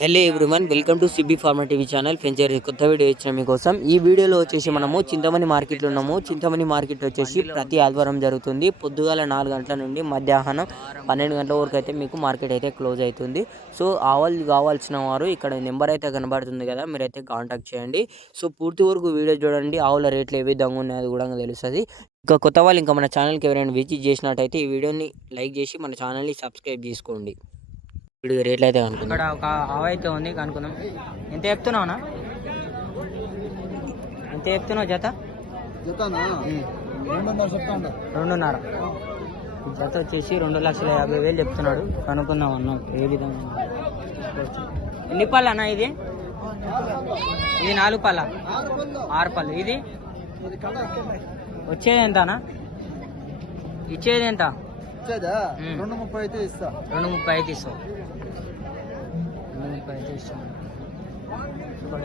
Hello everyone, welcome to CB farmer TV channel. ఫెంచర్ కొత్త video ఇచ్చిన మీకోసం. ఈ వీడియోలో వచ్చేసి మనము చింతమణి మార్కెట్లో ఉన్నాము. చింతమణి మార్కెట్ వచ్చేసి ప్రతి ఆదివారం జరుగుతుంది. పొద్దుగాల 4 గంటల నుండి మధ్యాహ్నం 12 గంటల వరకు అయితే మీకు మార్కెట్ అయితే క్లోజ్ అవుతుంది. సో ఆవులు కావాల్సిన వారు ఇక్కడ నెంబర్ అయితే కనబడుతుంది కదా, మీరైతే కాంటాక్ట్ చేయండి. సో పూర్తి వరకు వీడియో చూడండి. ఆవుల రేట్లు ఏ విధంగా ఉన్నాయో కూడా తెలుస్తుంది. ఇంకా కొత్త వాళ్ళు ఇంకా మన ఛానల్కి ఎవరైనా విజిట్ చేసినట్టయితే ఈ వీడియోని లైక్ చేసి మన ఛానల్ని సబ్స్క్రైబ్ చేసుకోండి. ఇప్పుడు రేట్లు అయితే ఇక్కడ ఒక ఆవు అయితే ఉంది కనుకుందాం. ఎంత చెప్తున్నావునా? ఎంత చెప్తున్నావు జత? 2.5 జత వచ్చేసి 2,50,000 చెప్తున్నాడు. కనుక్కుందాం అన్న ఏ విధంగా. ఎన్ని పళ్ళు అన్న ఇది? 4 పళ్ళ, 6 పళ్ళు. ఇది వచ్చేది ఎంత అన్న? ఇచ్చేది ఎంత? 2.30 అయితే ఇస్తా. 2.35 ఇస్తాం.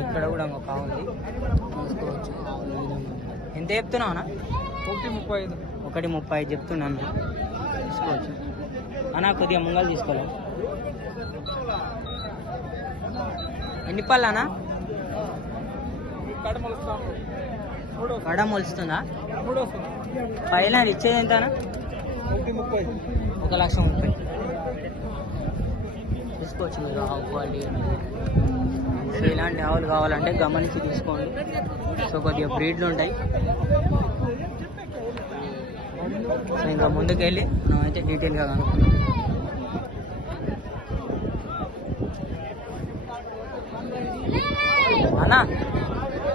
ఇక్కడ కూడా ఒక ఆవు ఉంది, తీసుకోవచ్చు. ఎంత చెప్తున్నావునా? 1.35. 1.35 చెప్తున్నాను. తీసుకోవచ్చు అన్న. కొద్దిగా ముంగలు తీసుకోవాలి. ఎన్ని పళ్ళు అన్న? కడ మొలుస్తుందా? ఫైనల్ ఇచ్చేది ఎంత అన్న? 1,30,000 తీసుకోవచ్చు మీరు. ఆవు క్వాలిటీ అనేది. సో ఇలాంటి ఆవులు కావాలంటే గమనించి తీసుకోండి. సో కొద్దిగా బ్రీడ్లు ఉంటాయి. సో ఇంకా ముందుకెళ్ళి మనం అయితే డీటెయిల్గా కనుక్కుందాం. అన్నా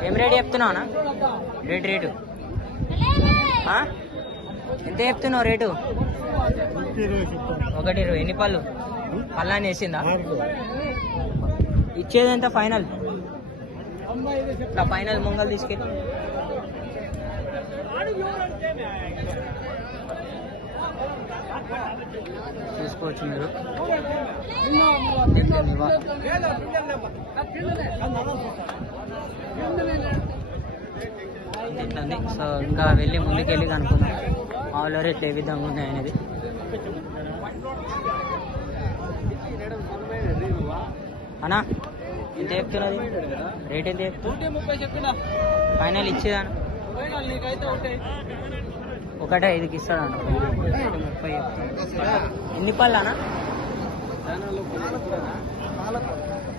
ఏం రేటు చెప్తున్నావు అన్న? రేటు ఎంత చెప్తున్నావు రేటు? 1.20. ఎన్ని పళ్ళు? పళ్ళని వేసిందా? ఇచ్చేది ఎంత ఫైనల్? ఇట్లా ఫైనల్ ముంగల్ తీసుకెళ్ళి చూసుకోవచ్చు మీరు. ఇట్లండి. సో ఇంకా వెళ్ళి ముందుకెళ్ళి కనుక్కుందాం ఆవుల రేట్లు ఏ విధంగా ఉన్నాయనేది. అన్నా ఎంత చెప్తున్నది? రేట్ ఎంత చెప్తున్నా? ఫైనల్ ఇచ్చేదాను 1.5కి ఇస్తాడన్న. 1.30. ఎన్ని పళ్ళు అన్న?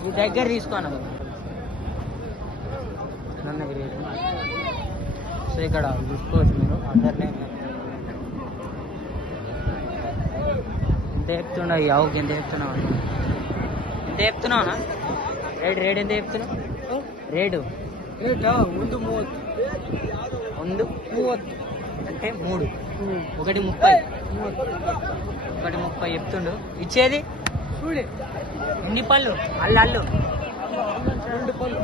ఈ దగ్గర తీసుకోను రేటు. సో ఇక్కడ చూసుకోవచ్చు మీరు. అండర్లైన్ ఎంత చెప్తున్నావు? ఈ ఆవుకి ఎంత చెప్తున్నావు? ఎంత చెప్తున్నావునా? రేట్ ఎంత చెప్తున్నావు? రేటు ముందు 30 అంటే 3. 1.30. 1.30 చెప్తుండు. ఇచ్చేది ఎన్ని పళ్ళు? అల్లు 2 పళ్ళు.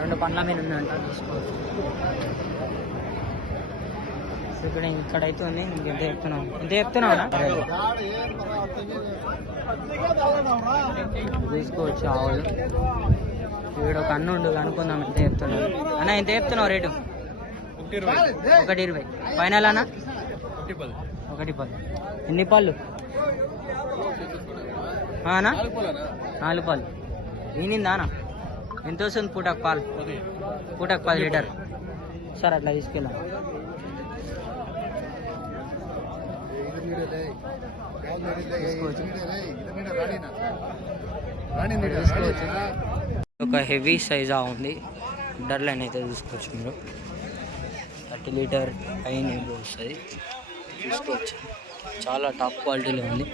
2 పళ్ళ మీద ఉందంట. తీసుకోవచ్చు. ఇక్కడైతే ఉంది. ఇంకెంత చెప్తున్నావు? ఎంత చెప్తున్నావునా? తీసుకోవచ్చు ఆవులు. ఇక్కడ ఒక అన్ను ఉండు అనుకుందాం. ఎంత చెప్తున్నావు అన్న? ఎంత చెప్తున్నావు రేటు? 1.20. ఫైనల్ అన్న? 1.10. ఎన్ని పళ్ళు అన్న? 4 పళ్ళు. ఈనిందా అన్న? ఎంత వస్తుంది పూటకు పాలు? పూటకు 10 లీటర్. సరే అట్లా తీసుకెళ్ళాం. ఒక హెవీ సైజ్ ఉంది. అండర్ లైన్ అయితే చూసుకోవచ్చు మీరు. 30 లీటర్ పైన వస్తుంది. చూసుకోవచ్చు. చాలా టాప్ క్వాలిటీలో ఉంది.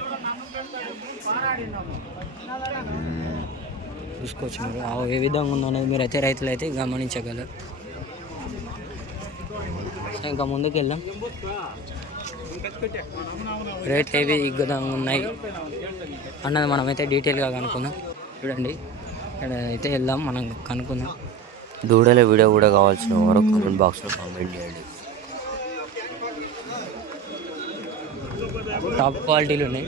చూసుకోవచ్చు మీరు. ఏ విధంగా ఉందో అనేది మీరు అయితే రైతులు అయితే గమనించగలరు. ఇంకా ముందుకు వెళ్దాం. రేట్లు ఏవి విధంగా ఉన్నాయి అన్నది మనమైతే డీటెయిల్గా కనుక్కుందాం. చూడండి, ఇక్కడ అయితే వెళ్దాం, మనం కనుక్కుందాం. దూడల వీడియో కూడా కావాల్సిన వారు కామెంట్ బాక్స్లో కామెంట్ చేయండి. టాప్ క్వాలిటీలు ఉన్నాయి.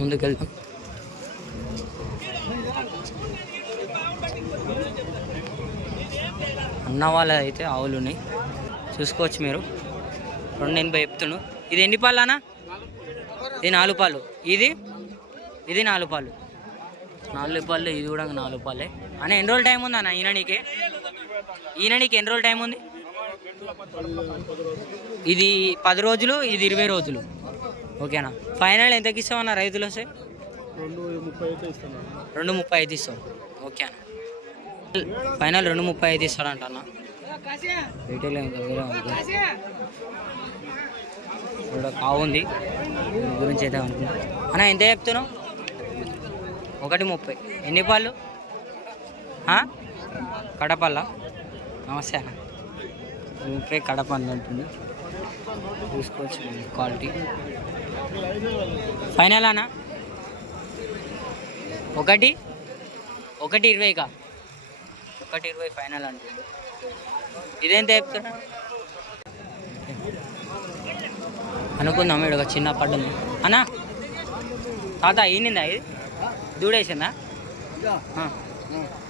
ముందుకెళ్దాం. అన్న వాళ్ళ అయితే ఆవులు ఉన్నాయి, చూసుకోవచ్చు మీరు. 280 చెప్తున్నాను. ఇది ఎన్ని పళ్ళు అన్న? ఇది 4 పళ్ళు. ఇది 4 పళ్ళు. 4 పళ్ళు. ఇది కూడా 4 పళ్ళే అన్న. ఎన్ని రోజులు టైం ఉంది అన్న ఈయనకి? ఎన్ని రోజులు టైం ఉంది? ఇది 10 రోజులు, ఇది 20 రోజులు. ఓకేనా? ఫైనల్ ఎంతకి ఇస్తావు అన్న రైతులు వస్తే? 2.35 ఇస్తాం. ఓకే అన్న. ఫైనల్ 2.35 ఇస్తాడంట అన్న. రీటైల్ ఇక్కడ కావుంది దీని గురించి అయితే అనుకున్నా అన్న. ఎంత చెప్తున్నావు? 1.30. ఎన్ని పళ్ళు? కడపల్ల. నమస్తే అన్న. 30 కడపల్లి అంటుంది. చూసుకోవచ్చు క్వాలిటీ. ఫైనల్ అన్న 1.20కా? 1.20 ఫైనల్ అంటుంది. ఇదేంత చెప్తారా అనుకుందాం. ఇక్కడ ఒక చిన్న పడ్డుంది అన్న. తాత ఈనిందా? ఇది దూడేసిందా?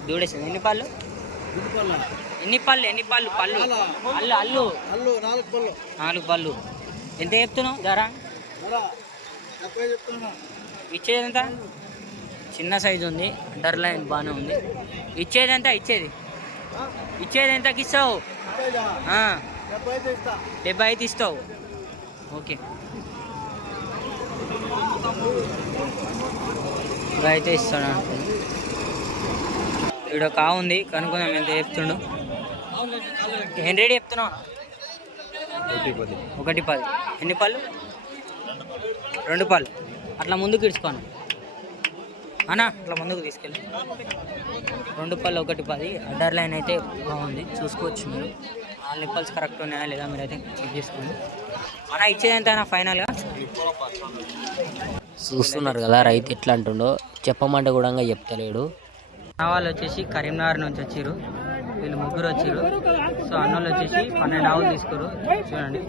దూడేసింది. ఎన్ని పళ్ళు? పళ్ళు అల్లు 4 పళ్ళు. ఎంత చెప్తున్నావు ధర? ఇచ్చేది ఎంత? చిన్న సైజు ఉంది. అండర్ లైన్ బాగానే ఉంది. ఇచ్చేది ఎంత? ఇచ్చేది ఎంతకి ఇస్తావు? 75 ఇస్తావు. ఓకే ఇలా అయితే ఇస్తాను అనుకోండి. ఇక్కడ కావుంది కనుక్కుందాం ఎంత చెప్తుండు. ఏం రేట్ చెప్తున్నావు? 1.10. ఎన్ని పళ్ళు? 2 పళ్ళు. అట్లా ముందుకు ఇడుచుకోను అన్న. అట్లా ముందుకు తీసుకెళ్ళి 2 పళ్ళు 1.10. అండర్ లైన్ అయితే బాగుంది. చూసుకోవచ్చు మీరు. 4 నిప్పల్స్ కరెక్ట్ ఉన్నాయా లేదా మీరు అయితే చెక్ చేసుకోండి అన్న. ఇచ్చేది ఎంత అన్న ఫైనల్గా? చూస్తున్నారు కదా రైతు ఎట్లా అంటుండో. చెప్పమంటే కూడా చెప్తలేడు. అన్న వాళ్ళు వచ్చేసి కరీంనగర్ నుంచి వచ్చారు. వీళ్ళు ముగ్గురు వచ్చారు. సో అన్నోళ్ళు వచ్చేసి 12 ఆవులు తీసుకురు. చూడండి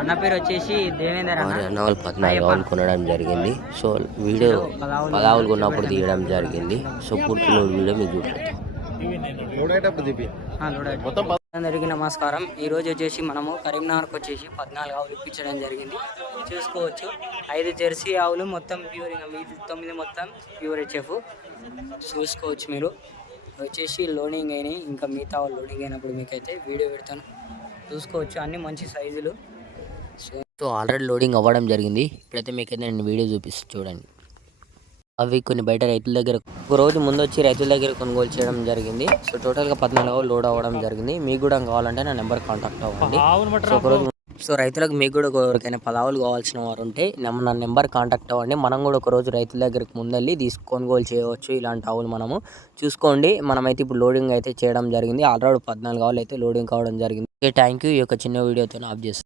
అన్న పేరు వచ్చేసి దేవేందర్ అన్న. అన్నవాళ్ళు 14 ఆవులు కొనడం జరిగింది. సో వీడియో 10 ఆవులు కొన్నప్పుడు తీయడం జరిగింది. సో పూర్తి వీడియో మీకు చూపెడతాం. అందరికీ నమస్కారం. ఈరోజు వచ్చేసి మనము కరీంనగర్కి వచ్చేసి 14 ఆవులు ఇప్పించడం జరిగింది. చూసుకోవచ్చు 5 జెర్సీ ఆవులు మొత్తం ప్యూర్. ఇంకా మీ 9 మొత్తం ప్యూర్ హెచ్ఎఫ్. చూసుకోవచ్చు మీరు. వచ్చేసి లోడింగ్ అయినాయి. ఇంకా మిగతా వాళ్ళు లోడింగ్ అయినప్పుడు మీకైతే వీడియో పెడతాను. చూసుకోవచ్చు అన్ని మంచి సైజులు. సో ఆల్రెడీ లోడింగ్ అవ్వడం జరిగింది. ఇప్పుడైతే మీకైతే నేను వీడియో చూపిస్తాను చూడండి. అవి కొన్ని బయట రైతుల దగ్గర ఒక రోజు ముందు వచ్చి రైతుల దగ్గర కొనుగోలు చేయడం జరిగింది. సో టోటల్గా 14 ఆవులు లోడ్ అవ్వడం జరిగింది. మీకు కూడా కావాలంటే నా నెంబర్ కాంటాక్ట్ అవ్వండి. సో ఒకరోజు సో రైతులకు మీకు కూడా ఎవరికైనా 10 ఆవులు కావాల్సిన వారు ఉంటే నా నెంబర్ కాంటాక్ట్ అవ్వండి. మనం కూడా ఒకరోజు రైతుల దగ్గరికి ముందెళ్ళి కొనుగోలు చేయవచ్చు. ఇలాంటి ఆవులు మనము చూసుకోండి. మనమైతే ఇప్పుడు లోడింగ్ అయితే చేయడం జరిగింది. ఆల్రెడీ 14 ఆవులు అయితే లోడింగ్ కావడం జరిగింది. Thank you. ఈ యొక్క చిన్న వీడియోతో ఆఫ్ చేస్తాను.